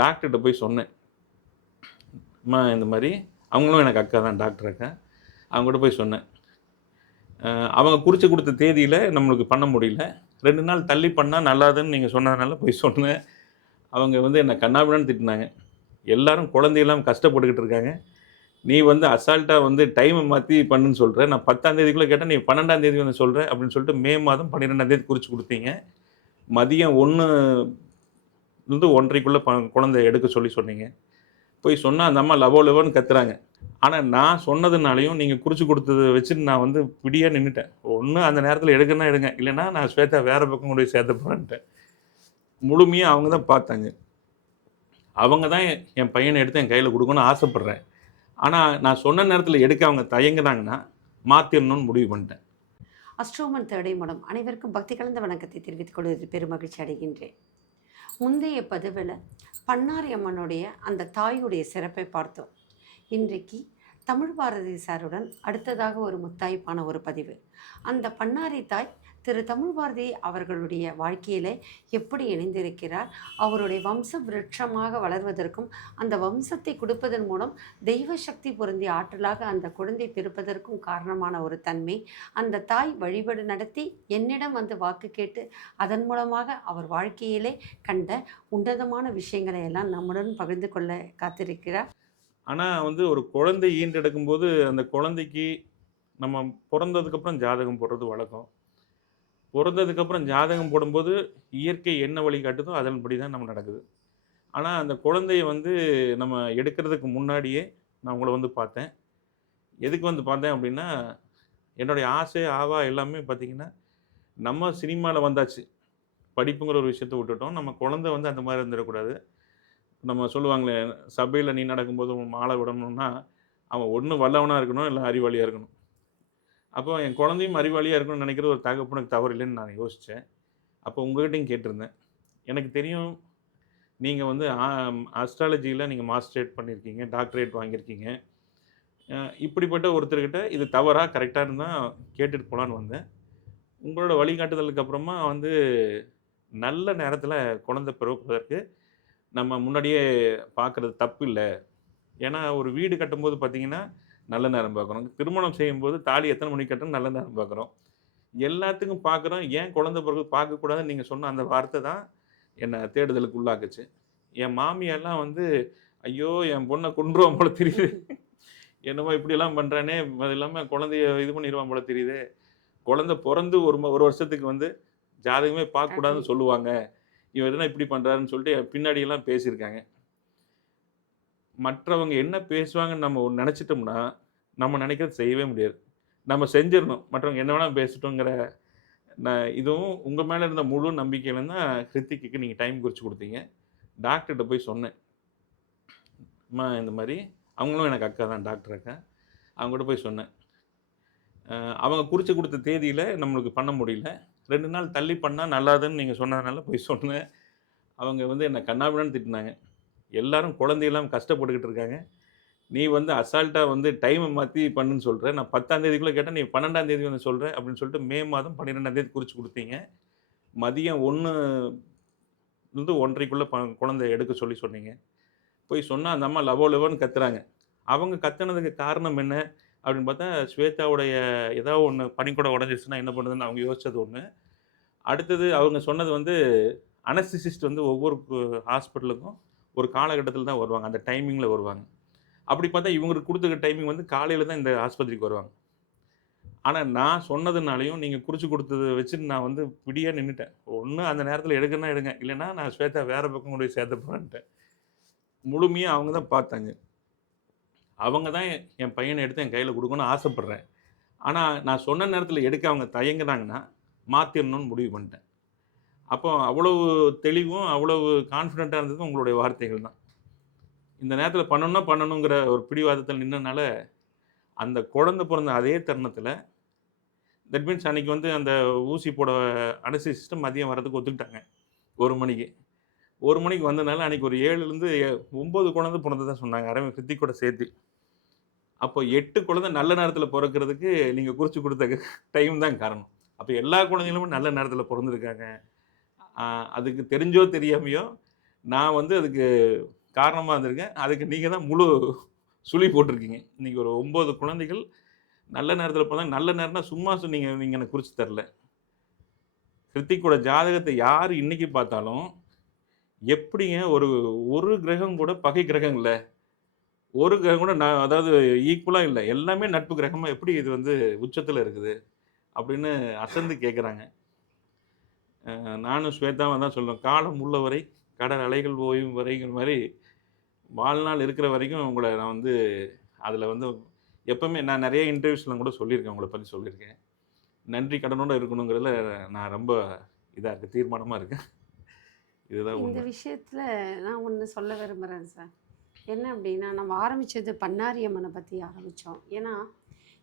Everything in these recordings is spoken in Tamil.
டாக்டர்கிட்ட போய் சொன்னேன். அம்மா இந்த மாதிரி அவங்களும் எனக்கு அக்கா தான் டாக்டர் அக்கா. அவங்ககிட்ட போய் சொன்னேன். அவங்க குறித்து கொடுத்த தேதியில் நம்மளுக்கு பண்ண முடியல. ரெண்டு நாள் தள்ளி பண்ணால் நல்லாதுன்னு நீங்கள் சொன்னதுனால போய் சொன்னேன். அவங்க வந்து என்னை கண்ணாபிடான்னு திட்டினாங்க. எல்லாரும் குழந்தையெல்லாம் கஷ்டப்பட்டுக்கிட்டு இருக்காங்க. நீ வந்து அசால்ட்டாக வந்து டைமை மாற்றி பண்ணுன்னு சொல்கிற நான் பத்தாம் தேதிக்குள்ளே கேட்டால் நீ பன்னெண்டாம் தேதி வந்து சொல்கிற அப்படின்னு சொல்லிட்டு மே மாதம் பன்னிரெண்டாம் தேதி குறித்து கொடுத்தீங்க. மதியம் ஒன்று இருந்து ஒன்றைக்குள்ளே ப குழந்தை எடுக்க சொல்லி சொன்னீங்க. போய் சொன்னால் அந்த அம்மா லவோ லவோன்னு கத்துறாங்க. ஆனால் நான் சொன்னதுனாலையும் நீங்கள் குறித்து கொடுத்ததை வச்சுட்டு நான் வந்து பிடியாக நின்றுட்டேன் ஒன்று அந்த நேரத்தில் எடுக்கணும்னா எடுங்க. இல்லைன்னா நான் ஸ்வேதா வேறு பக்கம் கொண்டு போய் சேர்த்த போகிறேன்ட்டேன் முழுமையாக அவங்க தான் பார்த்தாங்க. அவங்க தான் என் பையனை எடுத்து என் கையில் கொடுக்கணும்னு ஆசைப்பட்றேன். ஆனால் நான் சொன்ன நேரத்தில் எடுக்க அவங்க தயங்குனாங்கன்னா மாற்றிடணும்னு முடிவு பண்ணிட்டேன். அஸ்ட்ரோமன் தேடை மூலம் அனைவருக்கும் பக்தி கலந்த வணக்கத்தை தெரிவித்துக் கொள்வதில் பெருமகிழ்ச்சி அடைகின்றேன். முந்தைய பதிவில் பண்ணாரி அம்மனுடைய அந்த தாயுடைய சிறப்பை பார்த்தோம். இன்றைக்கு தமிழ் பாரதி சாருடன் அடுத்ததாக ஒரு முத்தாய்ப்பான ஒரு பதிவு. அந்த பண்ணாரி தாய் திரு தமிழ் பாரதி அவர்களுடைய வாழ்க்கையில் எப்படி இணைந்திருக்கிறார் அவருடைய வம்ச விருட்சமாக வளர்வதற்கும் அந்த வம்சத்தை கொடுப்பதன் மூலம் தெய்வ சக்தி பொருந்திய ஆற்றலாக அந்த குழந்தை பிறப்பதற்கும் காரணமான ஒரு தன்மை அந்த தாய் வழிபாடு நடத்தி என்னிடம் வந்து வாக்கு கேட்டு அதன் மூலமாக அவர் வாழ்க்கையிலே கண்ட உன்னதமான விஷயங்களை எல்லாம் நம்முடன் பகிர்ந்து கொள்ள காத்திருக்கிறார். ஆனால் வந்து ஒரு குழந்தை ஈன்றெடுக்கும்போது அந்த குழந்தைக்கு நம்ம பிறந்ததுக்கப்புறம் ஜாதகம் போடுறது வழக்கம். பிறந்ததுக்கப்புறம் ஜாதகம் போடும்போது இயற்கை என்ன வழி காட்டுதோ அதன்படி தான் நம்ம நடக்குது. ஆனால் அந்த குழந்தைய வந்து நம்ம எடுக்கிறதுக்கு முன்னாடியே நான் உங்களை வந்து பார்த்தேன். எதுக்கு வந்து பார்த்தேன் அப்படின்னா என்னுடைய ஆசை ஆவா எல்லாமே பார்த்திங்கன்னா நம்ம சினிமாவில் வந்தாச்சு. படிப்புங்கிற ஒரு விஷயத்தை விட்டுட்டோம். நம்ம குழந்தை வந்து அந்த மாதிரி இருந்துடக்கூடாது. நம்ம சொல்லுவாங்களே சபையில் நீ நடக்கும்போது மாலை விடணும்னா அவன் ஒன்று வல்லவனாக இருக்கணும் இல்லை அறிவாளியாக இருக்கணும். அப்போ என் குழந்தையும் அறிவாளியாக இருக்கணும்னு நினைக்கிற ஒரு தகப்பனுக்கு தவறு இல்லைன்னு நான் யோசித்தேன் அப்போ உங்கள்கிட்டையும் கேட்டிருந்தேன். எனக்கு தெரியும் நீங்கள் வந்து அஸ்ட்ராலஜியில் நீங்கள் மாஸ்டரேட் பண்ணியிருக்கீங்க டாக்டரேட் வாங்கியிருக்கீங்க இப்படிப்பட்ட ஒருத்தர்கிட்ட இது தவறாக கரெக்டாக இருந்தால் கேட்டுட்டு போகலான்னு வந்தேன். உங்களோட வழிகாட்டுதலுக்கு அப்புறமா வந்து நல்ல நேரத்தில் குழந்தை பிறப்பதற்கு நம்ம முன்னாடியே பார்க்குறது தப்பு இல்லை. ஏன்னா ஒரு வீடு கட்டும்போது பார்த்திங்கன்னா நல்ல நேரம் பார்க்குறோம். திருமணம் செய்யும்போது தாலி எத்தனை மணிக்கு கட்டணும்? நல்ல நேரம் பார்க்குறோம். எல்லாத்துக்கும் பார்க்குறோம். ஏன் குழந்தை பிறகு பார்க்கக்கூடாதுன்னு நீங்கள் சொன்ன அந்த வார்த்தை தான் என்னை தேடுதலுக்கு உள்ளாக்குச்சு. என் மாமியெல்லாம் வந்து ஐயோ என் பொண்ணை கொண்டுருவான் போல தெரியுது. என்னமோ இப்படியெல்லாம் பண்ணுறானே அது இல்லாமல் குழந்தைய இது பண்ணிடுவான் போல தெரியுது. குழந்தை பிறந்து ஒரு ஒரு வருஷத்துக்கு வந்து ஜாதகமே பார்க்கக்கூடாதுன்னு சொல்லுவாங்க. இவர் என்ன இப்படி பண்ணுறாருன்னு சொல்லிட்டு பின்னாடியெல்லாம் பேசியிருக்காங்க. மற்றவங்க என்ன பேசுவாங்கன்னு நம்ம நினச்சிட்டோம்னா நம்ம நினைக்கிறது செய்யவே முடியாது. நம்ம செஞ்சிடணும். மற்றவங்க என்ன வேணால் பேசட்டுங்கிற நான் இதுவும் உங்கள் மேலே இருந்த முழு நம்பிக்கையில தான் ஹிருத்திக்கு நீங்கள் டைம் குறித்து கொடுத்தீங்க. டாக்டர்கிட்ட போய் சொன்னேன். அம்மா இந்த மாதிரி அவங்களும் எனக்கு அக்கா தான் டாக்டர் அக்கா. அவங்ககிட்ட போய் சொன்னேன். அவங்க குறித்து கொடுத்த தேதியில் நம்மளுக்கு பண்ண முடியல. ரெண்டு நாள் தள்ளி பண்ணால் நல்லாதுன்னு நீங்கள் சொன்னதுனால போய் சொன்னேன். அவங்க வந்து என்னை கண்ணாபிடான்னு திட்டினாங்க. எல்லாரும் குழந்தையெல்லாம் கஷ்டப்பட்டுக்கிட்டு இருக்காங்க. நீ வந்து அசால்ட்டாக வந்து டைமை மாற்றி பண்ணுன்னு சொல்கிற நான் பத்தாந்தேதிக்குள்ளே கேட்டால் நீ பன்னெண்டாம் தேதி வந்து சொல்கிற அப்படின்னு சொல்லிட்டு மே மாதம் பன்னிரெண்டாம் தேதி குறித்து கொடுத்தீங்க. மதியம் ஒன்று இருந்து ஒன்றரைக்குள்ளே ப குழந்தை எடுக்க சொல்லி சொன்னீங்க. போய் சொன்னால் அந்த அம்மா லவோ லவோன்னு கத்துறாங்க. அவங்க கத்துனதுக்கு காரணம் என்ன அப்படின்னு பார்த்தா ஸ்வேதாவுடைய ஏதாவது ஒன்று பனிக்கூட உடஞ்சிருச்சுன்னா என்ன பண்ணுதுன்னு அவங்க யோசிச்சது ஒன்று அடுத்தது அவங்க சொன்னது வந்து அனஸ்திசிஸ்ட் வந்து ஒவ்வொரு ஹாஸ்பிட்டலுக்கும் ஒரு காலகட்டத்தில் தான் வருவாங்க. அந்த டைமிங்கில் வருவாங்க. அப்படி பார்த்தா இவங்களுக்கு கொடுத்துருக்க டைமிங் வந்து காலையில் தான் இந்த ஆஸ்பத்திரிக்கு வருவாங்க. ஆனால் நான் சொன்னதுனாலையும் நீங்கள் குறித்து கொடுத்தது வச்சுட்டு நான் வந்து பிடியாக நின்றுட்டேன் ஒன்று அந்த நேரத்தில் எடுக்கணும்னா எடுங்க. இல்லைன்னா நான் ஸ்வேதா வேறு பக்கம் கொண்டு போய் சேர்த்த போகிறேன்ட்டேன் முழுமையாக அவங்க தான் பார்த்தாங்க. அவங்க தான் என் என் பையனை எடுத்து என் கையில் கொடுக்கணும்னு ஆசைப்பட்றேன். ஆனால் நான் சொன்ன நேரத்தில் எடுக்க அவங்க தயங்குனாங்கன்னா மாற்றிடணும்னு முடிவு பண்ணிட்டேன். அப்போ அவ்வளவு தெளிவும் அவ்வளவு கான்ஃபிடெண்ட்டாக இருந்தது உங்களுடைய வார்த்தைகள் தான். இந்த நேரத்தில் பண்ணணும்னா பண்ணணுங்கிற ஒரு பிடிவாதத்தில் நின்றனால அந்த குழந்தை பிறந்த அதே தருணத்தில் தட் மீன்ஸ் அன்றைக்கி வந்து அந்த ஊசி போட அனசிஸ்டம் மதியம் வரதுக்கு ஒத்துக்கிட்டாங்க. ஒரு மணிக்கு. ஒரு மணிக்கு வந்தனால அன்றைக்கி ஒரு ஏழுலேருந்து ஒம்பது குழந்தை பிறந்ததான் சொன்னாங்க. அரவி கிருத்திக் கூட சேர்த்து. அப்போ எட்டு குழந்தை நல்ல நேரத்தில் பிறக்கிறதுக்கு நீங்கள் குறித்து கொடுத்த டைம் தான் காரணம். அப்போ எல்லா குழந்தைகளுமே நல்ல நேரத்தில் பிறந்திருக்காங்க. அதுக்கு தெரிஞ்சோ தெரியாமையோ நான் வந்து அதுக்கு காரணமாக இருந்திருக்கேன். அதுக்கு நீங்கள் தான் முழு சுழி போட்டிருக்கீங்க. இன்றைக்கி ஒரு ஒம்பது குழந்தைகள் நல்ல நேரத்தில் போனால் நல்ல நேரம்னா சும்மா சொன்னீங்க நீங்கள் எனக்கு குறித்து தரல. கிருத்திக்கோட ஜாதகத்தை யார் இன்றைக்கி பார்த்தாலும் எப்படிங்க ஒரு ஒரு கிரகம் கூட பகை கிரகம் இல்லை. ஒரு கிரகம் கூட நான் அதாவது ஈக்குவலாக இல்லை. எல்லாமே நட்பு கிரகமாக எப்படி இது வந்து உச்சத்தில் இருக்குது அப்படின்னு அசந்து கேட்குறாங்க நானும் ஸ்வேதாவும் தான் சொல்லுவேன் காலம் உள்ளவரை கடல் அலைகள் ஓயும் வரைங்கிற மாதிரி வாழ்நாள் இருக்கிற வரைக்கும் உங்களை நான் வந்து அதில் வந்து எப்பவுமே நான் நிறைய இன்டர்வியூஸ்லாம் கூட சொல்லியிருக்கேன். உங்களை பற்றி சொல்லியிருக்கேன். நன்றி கடனோடு இருக்கணுங்கிறதுல நான் ரொம்ப இதாக இருக்குது தீர்மானமாக இருக்கேன் இதுதான் இந்த விஷயத்தில் நான் ஒன்று சொல்ல விரும்புகிறேன் சார். என்ன அப்படின்னா நம்ம ஆரம்பித்தது பன்னாரியம்மனை பற்றி ஆரம்பித்தோம் ஏன்னா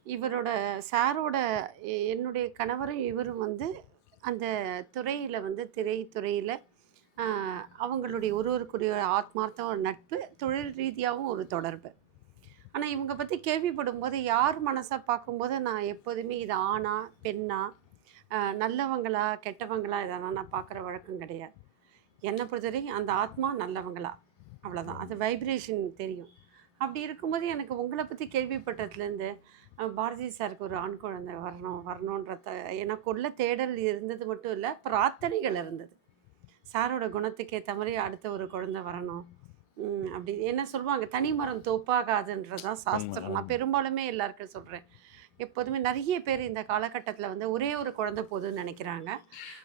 இவரோட சாரோட என்னுடைய கணவரும் இவரும் வந்து அந்த துறையில் வந்து திரைத்துறையில் அவங்களுடைய ஒருவருக்குரிய ஒரு ஒரு நட்பு தொழில் ரீதியாகவும் ஒரு தொடர்பு. ஆனால் இவங்க பற்றி கேள்விப்படும் போது யார் மனசாக பார்க்கும்போது நான் எப்போதுமே இது ஆணா பெண்ணா நல்லவங்களா கெட்டவங்களா இதெல்லாம் நான் பார்க்குற வழக்கம் கிடையாது. என்னை பொறுத்தவரைக்கும் அந்த ஆத்மா நல்லவங்களா அவ்வளோதான் அது வைப்ரேஷன் தெரியும். அப்படி இருக்கும்போது எனக்கு உங்களை பற்றி கேள்விப்பட்டதுலேருந்து பாரதி சாருக்கு ஒரு ஆண் குழந்தை வரணும் வரணுன்ற த எனக்குள்ள தேடல் இருந்தது மட்டும் இல்லை பிரார்த்தனைகள் இருந்தது. சாரோட குணத்துக்கு ஏற்ற மாதிரி அடுத்த ஒரு குழந்தை வரணும். அப்படி என்ன சொல்லுவாங்க தனி மரம் தோப்பாகாதுன்றதான் சாஸ்திரம். நான் பெரும்பாலுமே எல்லாருக்கும் சொல்கிறேன் எப்போதுமே நிறைய பேர் இந்த காலகட்டத்தில் வந்து ஒரே ஒரு குழந்தை போதும்னு நினைக்கிறாங்க.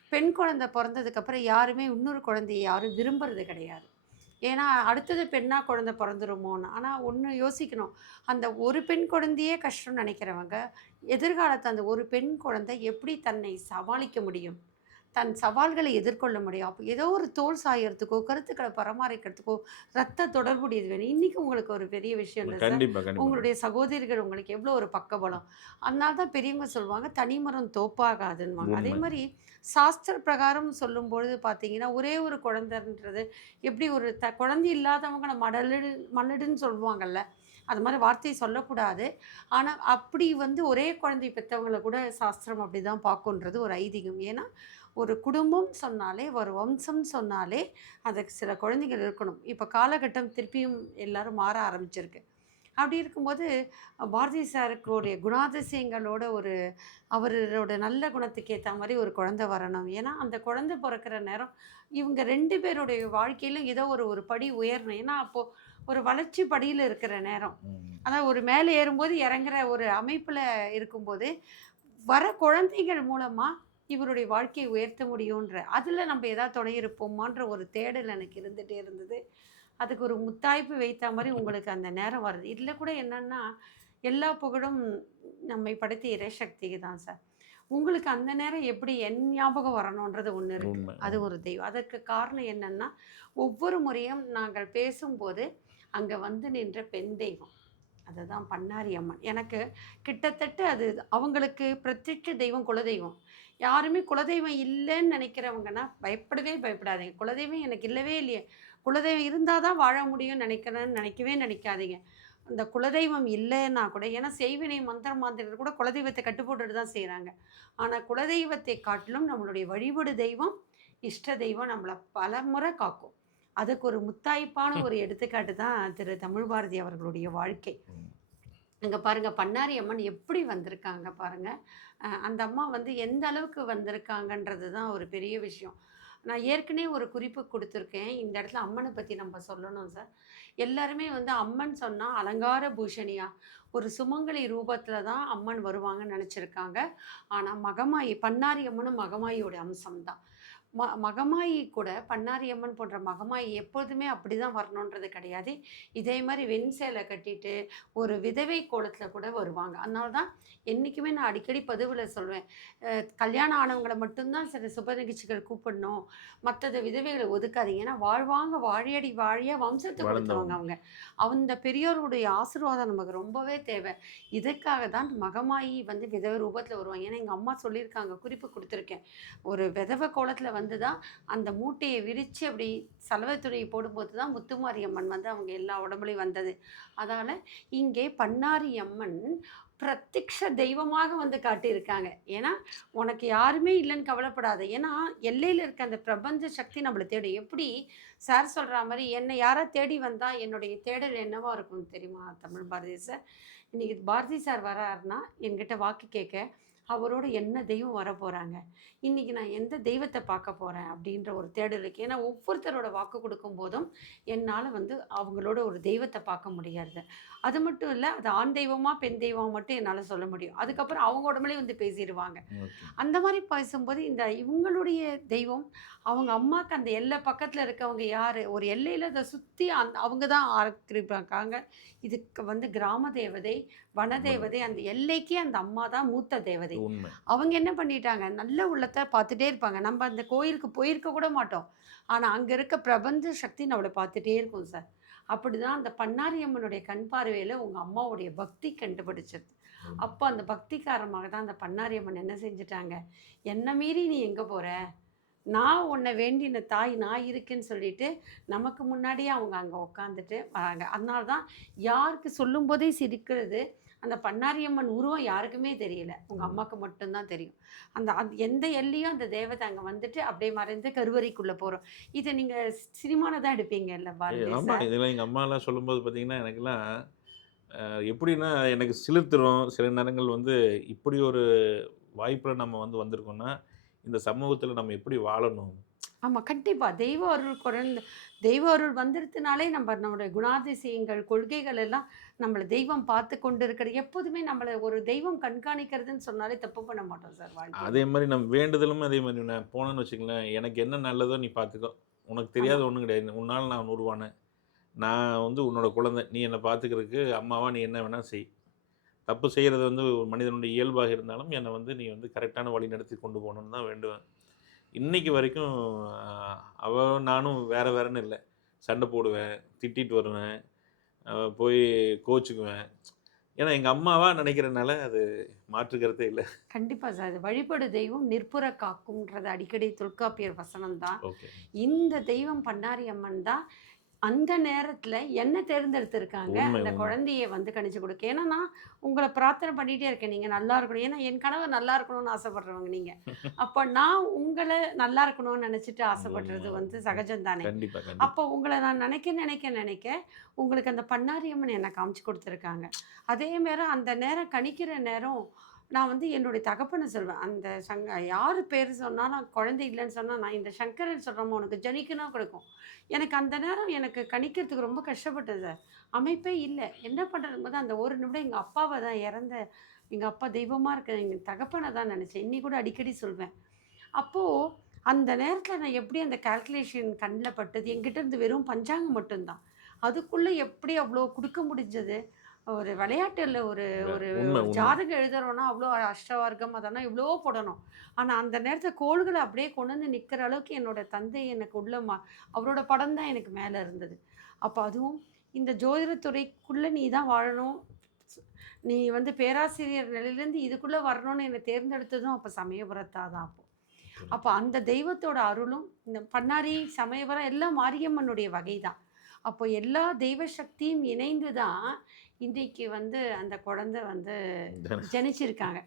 பெண் குழந்தை பிறந்ததுக்கப்புறம் யாருமே இன்னொரு குழந்தைய யாரும் விரும்புறது கிடையாது. ஏன்னா அடுத்தது பெண்ணாக குழந்த பிறந்துருமோன்னு. ஆனால் ஒன்று யோசிக்கணும். அந்த ஒரு பெண் குழந்தையே கஷ்டம்னு நினைக்கிறவங்க எதிர்காலத்தை அந்த ஒரு பெண் குழந்தை எப்படி தன்னை சமாளிக்க முடியும்? தன் சவால்களை எதிர்கொள்ள முடியும். அப்போ ஏதோ ஒரு தோல் சாயறதுக்கோ கருத்துக்களை பராமரிக்கிறதுக்கோ ரத்த தொடர்புடையது வேணும். இன்றைக்கி உங்களுக்கு ஒரு பெரிய விஷயம் இல்லை உங்களுடைய சகோதரிகள் உங்களுக்கு எவ்வளோ ஒரு பக்கபலம் அதனால தான் பெரியவங்க சொல்லுவாங்க தனிமரம் தோப்பாகாதுன்னுவாங்க. அதே. மாதிரி சாஸ்திர பிரகாரம் சொல்லும்பொழுது பார்த்தீங்கன்னா ஒரே ஒரு குழந்தைன்றது எப்படி ஒரு த குழந்தை இல்லாதவங்களை மடலு மலடுன்னு சொல்லுவாங்கல்ல அது மாதிரி வார்த்தையை சொல்லக்கூடாது. ஆனால் அப்படி வந்து ஒரே குழந்தை பெற்றவங்களை கூட சாஸ்திரம் அப்படி தான் பார்க்குன்றது ஒரு ஐதீகம். ஏன்னா ஒரு குடும்பம் சொன்னாலே ஒரு வம்சம் சொன்னாலே அதுக்கு சில குழந்தைகள் இருக்கணும். இப்போ காலகட்டம் திருப்பியும் எல்லாரும் மாற ஆரம்பிச்சிருக்கு. அப்படி இருக்கும்போது பாரதி சாருக்குடைய குணாதிசயங்களோட ஒரு அவரோட நல்ல குணத்துக்கு ஏற்ற மாதிரி ஒரு குழந்தை வரணும். ஏன்னா அந்த குழந்தை பிறக்கிற நேரம் இவங்க ரெண்டு பேருடைய வாழ்க்கையிலும் ஏதோ ஒரு ஒரு படி உயரணும். ஏன்னா அப்போது ஒரு வளர்ச்சி படியில் இருக்கிற நேரம். அதான் ஒரு மேலே ஏறும்போது இறங்குற ஒரு அமைப்பில் இருக்கும்போது வர குழந்தைகள் மூலமாக இவருடைய வாழ்க்கையை உயர்த்த முடியுன்ற அதில் நம்ம ஏதாவது துணை இருப்போமான்ற ஒரு தேடல் எனக்கு இருந்துகிட்டே இருந்தது. அதுக்கு ஒரு முத்தாய்ப்பு வைத்த மாதிரி உங்களுக்கு அந்த நேரம் வருது இதில் கூட என்னன்னா எல்லா புகழும் நம்மை படைத்த இறைசக்திக்கு தான் சார். உங்களுக்கு அந்த நேரம் எப்படி என் ஞாபகம் வரணுன்றது ஒன்று இருக்கு. அது ஒரு தெய்வம். அதற்கு காரணம் என்னன்னா ஒவ்வொரு முறையும் நாங்கள் பேசும்போது அங்கே வந்து நின்ற பெண் தெய்வம். அதுதான் பண்ணாரி அம்மன். எனக்கு கிட்டத்தட்ட அது அவங்களுக்கு பிரத்யட்ச தெய்வம் குலதெய்வம். யாருமே குலதெய்வம் இல்லைன்னு நினைக்கிறவங்கன்னா பயப்படவே பயப்படாதீங்க. குலதெய்வம் எனக்கு இல்லவே இல்லையே. குலதெய்வம் இருந்தால் தான் வாழ முடியும்னு நினைக்கிறேன்னு நினைக்கவே நினைக்காதீங்க. அந்த குலதெய்வம் இல்லைன்னா கூட ஏன்னா செய்வினை மந்திர மாந்திரர் கூட குலதெய்வத்தை கட்டுப்போட்டுட்டு தான் செய்கிறாங்க ஆனால் குலதெய்வத்தை காட்டிலும் நம்மளுடைய வழிபடு தெய்வம் இஷ்ட தெய்வம் நம்மளை பலமுறை காக்கும். அதுக்கு ஒரு முத்தாய்ப்பான ஒரு எடுத்துக்காட்டு தான் திரு தமிழ் பாரதி அவர்களுடைய வாழ்க்கை. அங்கே பாருங்க பண்ணாரி அம்மன் எப்படி வந்திருக்காங்க பாருங்க. அஹ் அந்த அம்மா வந்து எந்த அளவுக்கு வந்திருக்காங்கன்றது தான் ஒரு பெரிய விஷயம். நான் ஏற்கனவே ஒரு குறிப்பு கொடுத்துருக்கேன். இந்த இடத்துல அம்மனை பற்றி நம்ம சொல்லணும் சார். எல்லாருமே வந்து அம்மன் சொன்னால் அலங்கார பூஷணியா? ஒரு சுமங்கலி ரூபத்தில் தான் அம்மன் வருவாங்கன்னு நினச்சிருக்காங்க. ஆனால் மகமாயி பண்ணாரி அம்மனும் மகமாயியோட அம்சம்தான். ம மகமாயி கூட பண்ணாரி அம்மன் போன்ற மகமாயி எப்போதுமே அப்படி தான் வரணுன்றது கிடையாது. இதே மாதிரி வெண் சேலை கட்டிட்டு ஒரு விதவை கோலத்தில் கூட வருவாங்க. அதனால தான் என்றைக்குமே நான் அடிக்கடி பதிவில் சொல்வேன். கல்யாணம் ஆனவங்களை மட்டும்தான் சில சுப நிகழ்ச்சிகள் கூப்பிடணும். மற்றது விதவைகளை ஒதுக்காதீங்க. ஏன்னா வாழ்வாங்க வாழியடி வாழிய வம்சத்தை கொடுத்தவங்க அவங்க. அந்த பெரியோருடைய ஆசீர்வாதம் நமக்கு ரொம்பவே தேவை. இதுக்காக தான் மகமாயி வந்து விதவை ரூபத்தில் வருவாங்க. ஏன்னா எங்கள் அம்மா சொல்லியிருக்காங்க குறிப்பு கொடுத்துருக்கேன். ஒரு விதவை கோலத்தில் வந்து வந்து தான் அந்த மூட்டையை விரித்து அப்படி சலவை துணியை போடும்போது தான் முத்துமாரி அம்மன் வந்து அவங்க எல்லா உடம்புலையும் வந்தது. அதனால் இங்கே பண்ணாரி அம்மன் பிரத்யக்ஷ தெய்வமாக வந்து காட்டியிருக்காங்க. ஏன்னா உனக்கு யாருமே இல்லைன்னு கவலைப்படாது. ஏன்னா எல்லையில் இருக்க அந்த பிரபஞ்ச சக்தி நம்மளை தேடும். எப்படி சார் சொல்கிற மாதிரி என்னை யாரா தேடி வந்தால் என்னுடைய தேடல் என்னவா இருக்கும் தெரியுமா தமிழ் பாரதி சார்? இன்றைக்கி பாரதி சார் வராருன்னா என்கிட்ட வாக்கு கேட்க அவரோட என்ன தெய்வம் வர போகிறாங்க இன்றைக்கி நான் எந்த தெய்வத்தை பார்க்க போகிறேன் அப்படின்ற ஒரு தேடல் இருக்கு. ஏன்னா ஒவ்வொருத்தரோட வாக்கு கொடுக்கும் போதும் என்னால் வந்து அவங்களோட ஒரு தெய்வத்தை பார்க்க முடியாது. அது மட்டும் இல்லை அது ஆண் தெய்வமா பெண் தெய்வமா மட்டும் என்னால் சொல்ல முடியும். அதுக்கப்புறம் அவங்க உடம்புலேயே வந்து பேசிடுவாங்க அந்த மாதிரி பேசும்போது இந்த இவங்களுடைய தெய்வம் அவங்க அம்மாவுக்கு அந்த எல்லை பக்கத்தில் இருக்கவங்க யார்? ஒரு எல்லையில் அதை சுற்றி அந்த அவங்க தான் ஆக்கிருப்பாங்க இதுக்கு வந்து கிராம தேவதை வன தேவதை அந்த எல்லைக்கே அந்த அம்மா தான் மூத்த தேவதை. அவங்க என்ன பண்ணிட்டாங்க? நல்ல உள்ளத்தை பார்த்துட்டே இருப்பாங்க. நம்ம அந்த கோயிலுக்கு போயிருக்க கூட மாட்டோம். ஆனால் அங்கே இருக்க பிரபஞ்ச சக்தி நம்மளை பார்த்துட்டே இருக்கும் சார் அப்படி தான் அந்த பண்ணாரி அம்மனுடைய கண் பார்வையில் உங்கள் அம்மாவுடைய பக்தி கண்டுபிடிச்சது. அப்போ அந்த பக்தி காரணமாக தான் அந்த பண்ணாரி அம்மன் என்ன செஞ்சுட்டாங்க? என்ன மீறி நீ எங்கே போகிற நான் உன்னை வேண்டின தாய் நான் இருக்கேன்னு சொல்லிட்டு நமக்கு முன்னாடியே அவங்க அங்கே உட்காந்துட்டு வராங்க. அதனால தான் யாருக்கு சொல்லும்போதே சிரிக்கிறது அந்த பண்ணாரியம்மன் உருவம் யாருக்குமே தெரியல. உங்கள் அம்மாவுக்கு மட்டும்தான் தெரியும். அந்த அந்த எந்த எல்லையும் அந்த தேவதை அங்கே வந்துட்டு அப்படியே மறைந்து கருவறைக்குள்ளே போகிறோம் இதை நீங்கள் சினிமாவில் தான் எடுப்பீங்கல்ல பாரதி ஆமாம் சார் இதெல்லாம் எங்கள் அம்மாலாம் சொல்லும்போது பார்த்தீங்கன்னா எனக்கெல்லாம் அஹ், எப்படின்னா எனக்கு சிலிர்த்துரும். சில நேரங்கள் வந்து இப்படி ஒரு வாய்ப்பில் நம்ம வந்து வந்திருக்கோம்னா இந்த சமூகத்தில் நம்ம எப்படி வாழணும்? ஆமாம் கண்டிப்பாக தெய்வ அருள் குழந்தை தெய்வ அருள் வந்துருத்துனாலே நம்ம நம்மளுடைய குணாதிசயங்கள் கொள்கைகள் எல்லாம் நம்மளை தெய்வம் பார்த்து கொண்டு இருக்கிறது எப்போதுமே நம்மளை ஒரு தெய்வம் கண்காணிக்கிறதுன்னு சொன்னாலே தப்பு பண்ண மாட்டோம் சார் வாழ்க்கை அதே மாதிரி நம்ம வேண்டுதலும் அதே மாதிரி. நான் போனேன்னு வச்சுங்களேன் எனக்கு என்ன நல்லதோ நீ பார்த்துக்கோ. உனக்கு தெரியாத ஒன்றும் கிடையாது. உன்னால் நான் உருவானேன். நான் வந்து உன்னோட குழந்தை. நீ என்னை பார்த்துக்கிறதுக்கு அம்மாவா நீ என்ன வேணால் செய். தப்பு செய்கிறது வந்து மனிதனுடைய இயல்பாக இருந்தாலும் என்னை வந்து நீ வந்து கரெக்டான வழி நடத்தி கொண்டு போகணுன்னு தான் வேண்டுவேன். இன்னைக்கு வரைக்கும் ஆஹ், அவ நானும் வேற வேறன்னு இல்லை. சண்டை போடுவேன் திட்டிட்டு வருவேன் போய் கோச்சுக்குவேன். ஏன்னா எங்கள் அம்மாவா நினைக்கிறனால அது மாற்றுக்கிறதே இல்லை. கண்டிப்பாக சார். அது வழிபடு தெய்வம் நிற்புற காக்கும்ன்றது அடிக்கடி தொல்காப்பியர் வசனம் தான் இந்த தெய்வம் பண்ணாரி அம்மன் தான் அந்த நேரத்தில் என்ன தேர்ந்தெடுத்திருக்காங்க? அந்த. குழந்தைய வந்து கணிச்சு கொடுக்க. ஏன்னா நான் உங்களை பிரார்த்தனை பண்ணிகிட்டே இருக்கேன். நீங்கள் நல்லா இருக்கணும். ஏன்னா என் கனவு நல்லா இருக்கணும்னு ஆசைப்படுறவங்க நீங்கள் அப்போ நான் உங்களை நல்லா இருக்கணும்னு நினச்சிட்டு ஆசைப்படுறது வந்து சகஜம் தானே? அப்போ உங்களை நான் நினைக்க நினைக்க நினைக்க உங்களுக்கு அந்த பண்ணாரியம்மன் என்னை காமிச்சு கொடுத்துருக்காங்க. அதே மாரி அந்த நேரம் கணிக்கிற நேரம் நான் வந்து என்னுடைய தகப்பனை சொல்வேன். அந்த சங்க யார் பேர் சொன்னாலும் குழந்தை இல்லைன்னு சொன்னால் நான் இந்த சங்கரன் சொல்கிறோமோ உனக்கு ஜனிக்கணும் கொடுக்கும். எனக்கு அந்த நேரம் எனக்கு கணிக்கிறதுக்கு ரொம்ப கஷ்டப்பட்டது சார். அமைப்பே இல்லை. என்ன பண்ணுறது போது அந்த ஒரு நிமிடம் எங்கள் அப்பாவை தான் இறந்த எங்கள் அப்பா தெய்வமாக இருக்க எங்கள் தகப்பனை தான் நினச்சேன். இன்னி கூட அடிக்கடி சொல்வேன். அப்போது அந்த நேரத்தில் நான் எப்படி அந்த கால்குலேஷன் கண்ணில் பட்டது? என்கிட்ட இருந்து வெறும் பஞ்சாங்கம் மட்டும்தான். அதுக்குள்ளே எப்படி அவ்வளோ கொடுக்க முடிஞ்சது? ஒரு விளையாட்டுல ஒரு ஒரு. ஜாதகம் எழுதுறோன்னா அவ்வளோ அஷ்டவர்க்கம் அதெல்லாம் இவ்வளோ போடணும். ஆனால் அந்த நேரத்தில் கோள்களை அப்படியே கொண்டு வந்து நிற்கிற அளவுக்கு என்னோட தந்தை எனக்கு உள்ள மா அவரோட படம் தான் எனக்கு மேலே இருந்தது. அப்போ அதுவும் இந்த ஜோதிடத்துறைக்குள்ளே நீ தான் வாழணும். நீ வந்து பேராசிரியர் நிலையிலேருந்து இதுக்குள்ளே வரணும்னு என்னை தேர்ந்தெடுத்ததும் அப்போ சமயபுரத்தா தான் அப்போ. அப்போ அந்த தெய்வத்தோட அருளும் இந்த பண்ணாரி சமயபுரம் எல்லாம் மாரியம்மனுடைய வகை தான் அப்போ எல்லா தெய்வ சக்தியும் இணைந்து தான் இன்றைக்கு வந்து அந்த குழந்தை வந்து ஜனிச்சிருக்காங்க.